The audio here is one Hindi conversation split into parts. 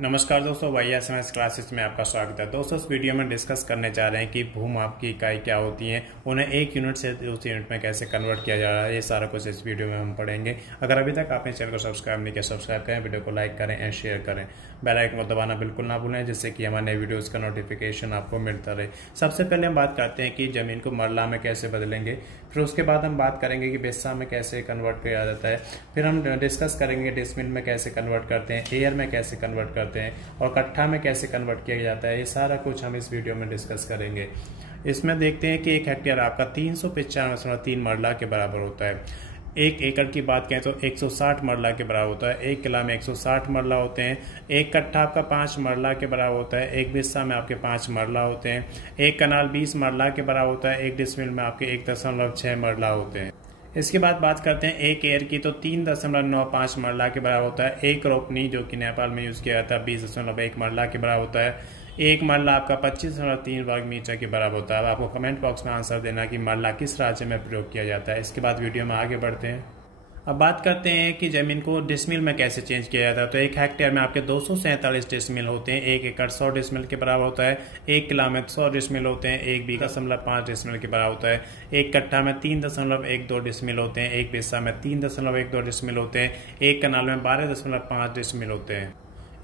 नमस्कार दोस्तों, Y S M S classes में आपका स्वागत है। दोस्तों, इस वीडियो में डिस्कस करने जा रहे हैं कि भूमाप की इकाई क्या होती है, उन्हें एक यूनिट से दूसरी यूनिट में कैसे कन्वर्ट किया जा रहा है। ये सारा कुछ इस वीडियो में हम पढ़ेंगे। अगर अभी तक आपने चैनल को सब्सक्राइब नहीं किया, सब्सक्राइब करें, वीडियो को लाइक करें एंड शेयर करें। बेल आइकन को दबाना बिल्कुल ना भूलें, जिससे कि हमारे नए वीडियोस का नोटिफिकेशन आपको मिलता रहे। सबसे पहले हम बात करते हैं कि जमीन को मरला में कैसे बदलेंगे। फिर उसके बाद हम बात करेंगे कि बिस्सा में कैसे कन्वर्ट किया जाता है। फिर हम डिस्कस करेंगे डिसमिल में कैसे कन्वर्ट करते हैं, एयर में कैसे कन्वर्ट करते हैं और कट्ठा में कैसे कन्वर्ट किया जाता है। ये सारा कुछ हम इस वीडियो में डिस्कस करेंगे। इसमें देखते हैं कि 1 हेक्टेयर आपका 395.3 मरला के बराबर होता है। 1 एकड़ की बात करें तो 160 मरला के बराबर होता है। 1 किला में 160 मरला होते हैं। 1 कट्ठा आपका 5 मरला के बराबर होता है। 1 बिस्सा में आपके 5 मरला होते हैं। 1 कनाल 20 मरला के बराबर होता है। 1 डिसमिल में आपके 1.6 मरला होते हैं। इसके बाद बात करते हैं 1 एयर की, तो 3.95 मरला के बराबर होता है। 1 रोपनी जो कि नेपाल में यूज किया जाता है 20.1 मरला के बराबर होता है। 1 मरला आपका 25.3 वर्ग मीटर के बराबर होता है। अब आपको कमेंट बॉक्स में आंसर देना कि मरला किस राज्य में प्रयोग किया जाता है। इसके बाद वीडियो में आगे बढ़ते हैं। अब बात करते हैं कि जमीन को डिसमिल में कैसे चेंज किया जाता है। तो 1 हेक्टेयर में आपके 247 डिसमिल होते हैं। 1 एकड़ 100 डिसमिल के बराबर होता है। 1 किला में 100 डिसमिल होते हैं। 1 बीघा 5 डिसमिल के बराबर होता है। 1 कट्ठा में 3.12 डिसमिल होते हैं। 1 बिस्सा में 3.12 डिसमिल होते हैं। 1 कनाल में 12.5 डिसमिल होते हैं।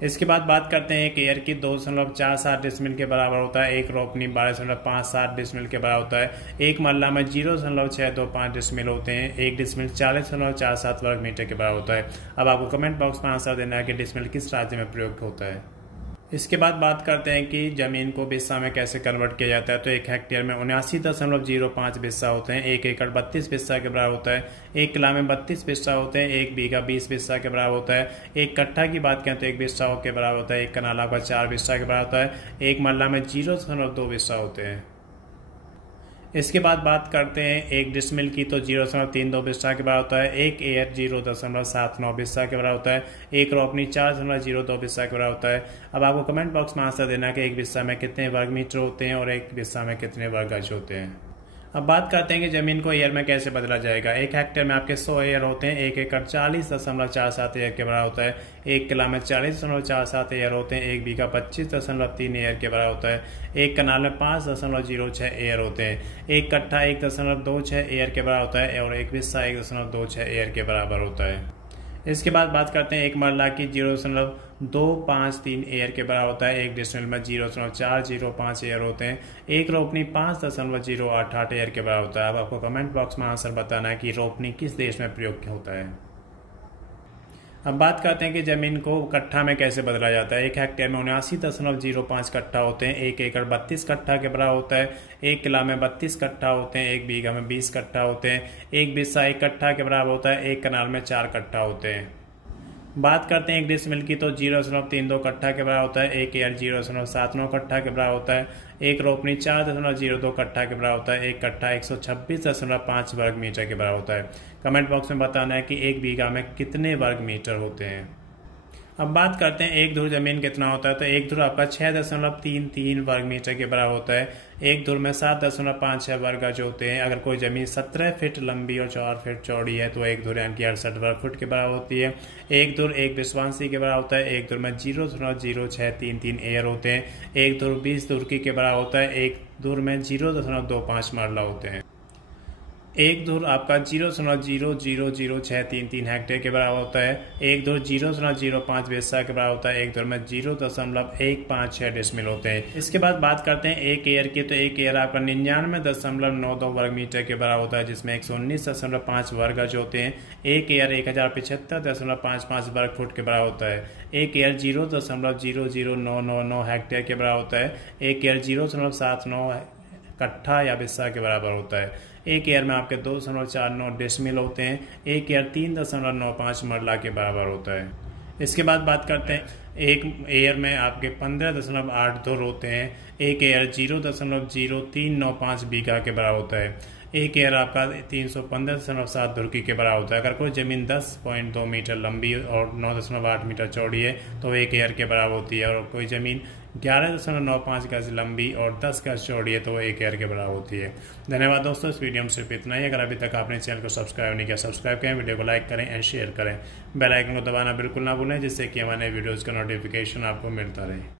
इसके बाद बात करते हैं कि एयर की 2.47 डिसमिल के बराबर होता है। 1 रोपनी 12.57 डिसमिल के बराबर होता है। 1 मरला में 0.625 डिसमिल होते हैं। 1 डिसमिल 40.47 वर्ग मीटर के बराबर होता है। अब आपको कमेंट बॉक्स में आंसर देना है कि डिसमिल किस राज्य में प्रयोग होता है। इसके बाद बात करते हैं कि जमीन को बिस्सा में कैसे कन्वर्ट किया जाता है। तो 1 हेक्टेयर में 79.05 बिस्सा होते हैं। 1 एकड़ 32 बिस्सा के बराबर होता है। 1 किला में 32 बिस्सा होते हैं। 1 बीघा 20 बिस्सा के बराबर होता है। 1 कट्ठा की बात करें तो 1 बिस्सा के बराबर होता है। 1 कनाल का 4 बिस्सा के बराबर होता है। 1 मरला में 0.2 बिस्सा होते हैं। इसके बाद बात करते हैं 1 डिसमिल की, तो 0.32 बिस्सा के बराबर होता है। 1 एयर 0.79 बिस्सा के बराबर होता है। 1 रोपनी 4.02 बिस्सा के बराबर होता है। अब आपको कमेंट बॉक्स में आंसर देना कि 1 बिस्सा में कितने वर्ग मीटर होते हैं और 1 बिस्सा में कितने वर्ग गज होते हैं। अब बात करते हैं कि जमीन को एयर में कैसे बदला जाएगा। 1 हेक्टेयर में आपके 100 एयर होते हैं। 1 एकड़ 40.47 एयर के बराबर होता है। 1 किला में 40.47 एयर होते हैं। 1 बीघा 25.3 एयर के बराबर होता है। 1 कनाल में 5.06 एयर होते हैं। 1 कट्ठा 1.26 एयर के बराबर होता है और 1 बिस्सा 1.26 एयर के बराबर होता है। इसके बाद बात करते हैं 1 मरला की 0.253 एयर के बराबर होता है। 1 डिसमिल में 0.405 एयर होते हैं। 1 रोपनी 5.088 एयर के बराबर होता है। अब आपको कमेंट बॉक्स में आंसर बताना है कि रोपनी किस देश में प्रयोग होता है। अब बात करते हैं कि जमीन को कट्ठा में कैसे बदला जाता है। 1 हेक्टेयर में 79.05 कट्ठा होते हैं। 1 एकड़ 32 कट्ठा के बराबर होता है। 1 किला में 32 कट्ठा होते हैं। 1 बीघा में 20 कट्ठा होते हैं। 1 बिस्सा 1 कट्ठा के बराबर होता है। 1 कनाल में 4 कट्ठा होते हैं। बात करते हैं 1 डिसमिल की, तो 0.32 कट्ठा के बराबर होता है। 1 एयर 0.79 कट्ठा के बराबर होता है। 1 रोपनी 4.02 कट्ठा के बराबर होता है। 1 कट्ठा 126.5 वर्ग मीटर के बराबर होता है। कमेंट बॉक्स में बताना है कि 1 बीघा में कितने वर्ग मीटर होते हैं। अब बात करते हैं 1 धुर जमीन कितना होता है। तो 1 धुर आपका 6.33 वर्ग मीटर के बराबर होता है। 1 धुर में 7.56 वर्ग गज होते हैं। अगर कोई जमीन 17 फीट लंबी और 4 फीट चौड़ी है तो 1 धुर यानी कि 68 वर्ग फुट के बराबर होती है। 1 धुर 1 विश्वांसी के बराबर होता है। 1 धुर में 0.0633 एयर होते हैं। 1 धुर 20 धुरकी के बराबर होता है। 1 धुर में 0.25 मरला होते हैं। 1 धुर आपका 0.000633 हेक्टेयर के बराबर होता है। 1 धुर 0.05 बिस्सा के बराबर होता है। 1 धुर में 0.156 डिसमिल होते हैं। इसके बाद बात करते हैं 1 एयर की, तो 1 एयर आपका 99.92 वर्ग मीटर के बराबर होता है, जिसमें 119.5 वर्ग गज होते हैं। 1 एयर 1075.55 वर्ग फुट के बराबर होता है। 1 एयर 0.00999 हेक्टेयर के बराबर होता है। 1 एयर 0.79 कट्ठा या बिस्सा के बराबर होता है। 1 एयर में आपके 2.49 डिसमिल होते हैं। 1 एयर 3.95 मरला के बराबर होता है। इसके बाद बात करते हैं 1 एयर में आपके 15.8 धुर होते हैं। 1 एयर 0.0395 बीघा के बराबर होता है। 1 एयर आपका 315.7 धुरकी के बराबर होता है। अगर कोई जमीन 10.2 मीटर लंबी और 9.8 मीटर चौड़ी है तो 1 एयर के बराबर होती है। और कोई जमीन 11.95 गज लंबी और 10 गज चौड़ी है, तो वो 1 एयर के बराबर होती है। धन्यवाद दोस्तों, इस वीडियो में सिर्फ इतना ही। अगर अभी तक आपने चैनल को सब्सक्राइब नहीं किया, सब्सक्राइब करें, वीडियो को लाइक करें एंड शेयर करें, बेल आइकन को दबाना बिल्कुल ना भूलें, जिससे कि हमारे वीडियोज़ का नोटिफिकेशन आपको मिलता रहे।